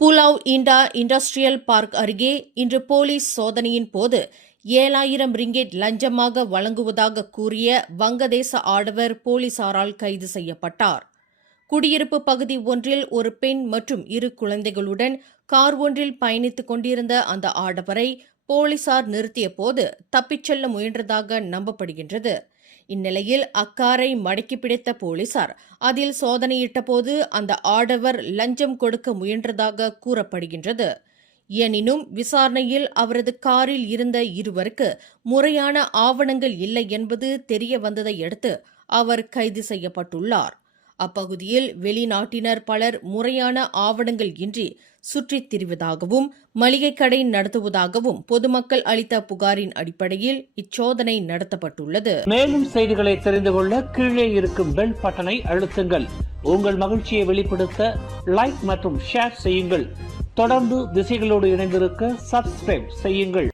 Pulao இண்டா industrial park அருகே இன்று police சோதனையின் போது 7,000 ரிங்கெட் லஞ்சமாக வழங்குவதாக கூறிய வங்கதேச ஆடவர் போலீசாரால் கைது செய்யப்பட்டார். குடியிருப்பு பகுதி ஒன்றில் ஒரு பெண் மற்றும் 2 குழந்தைகளுடன் கார் ஒன்றில் பயணித்துக் கொண்டிருந்த அந்த ஆடவரை போலீசார் நிறுத்தியபோது தப்பிச் செல்ல முயன்றதாக நம்பப்படுகின்றது. இந்நிலையில் அக்காரை மடக்கி பிடித்த போலீசார் அதில் சோதனையிட்டபோது அந்த ஆடவர் லஞ்சம் கொடுக்க முயன்றதாக கூறப்படுகின்றது. எனினும் விசாரணையில் அவரது காரில் இருந்த இருவருக்கு முறையான ஆவணங்கள் இல்லை என்பது தெரிய வந்ததை அடுத்து அவர் கைது செய்யப்பட்டுள்ளார். அப்பகுதியில் வெளிநாட்டினர் பலர் முறையான ஆவணங்கள் இன்றி சுற்றித் திரிவதாகவும் மளிகை கடை நடத்துவதாகவும் பொதுமக்கள் அளித்த புகாரின் அடிப்படையில் இச்சோதனை நடத்தப்பட்டுள்ளது. மேலும் செய்திகளை தெரிந்து கொள்ள கீழே இருக்கும் பெல் பட்டனை அழுத்துங்கள். உங்கள் மகிழ்ச்சியை வெளிப்படுத்த லைக் மற்றும் ஷேர் செய்யுங்கள். தொடர்ந்து திசைகளோடு இணைந்திருக்க சப்ஸ்கிரைப் செய்யுங்கள்.